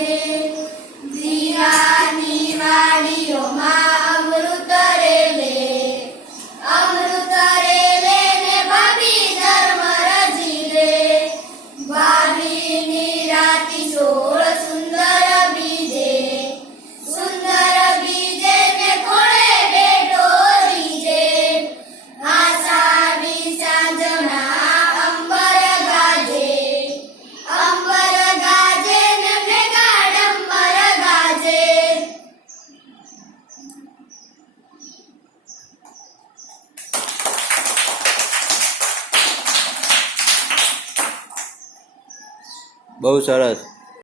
ગાજે, જીરાની વાડીઓમાં અમૃત Rayleigh ને ભાભી ધર્મ રજીલે, ભાભીની રાતી સોળ સુંદર બીજે ને ખોળે બેઠો રીજે, આષાઢી સાંજણા અંબર ગાજે ને મેઘાડંબર ગાજે. બહુ સરસ.